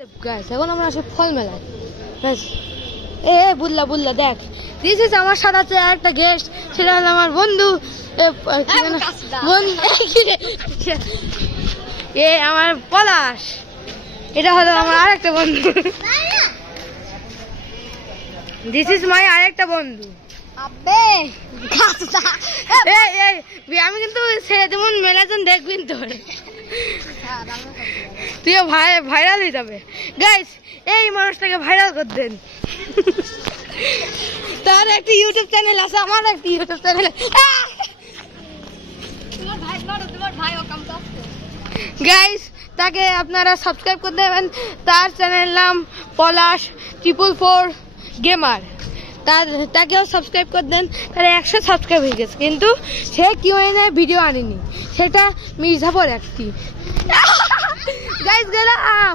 Guys এখন আমরা আসি ফল মেলায়। ব্যাস এ বুল্লা বুল্লা দেখ, দিস ইজ আমার সাথে আছে একটা গেস্ট, সেটা হলো আমার বন্ধু এ আমার পলাশ, এটা হলো আমার আরেকটা বন্ধু, দিস ইজ মাই আরেকটা বন্ধু। আমি কিন্তু ছেড়ে দেবো, মেলাজন দেখবেন তোর, তুইও ভাইরাল হয়ে যাবে। গাইস এই মানুষটাকে ভাইরাল করে দেন, তার একটা ইউটিউব চ্যানেল আছে, আমার একটা ইউটিউব চ্যানেল। গাইস তাকে আপনারা সাবস্ক্রাইব করে দেবেন, তার চ্যানেল নাম পলাশ 444 গেমার, তাকেও সাবস্ক্রাইব করে দেন। তার 100 সাবস্ক্রাইব হয়ে গেছে, কিন্তু সে কিউএনএ ভিডিও আনেনি, সেটা মির্জাপুর একটি। গাইস গেলাম।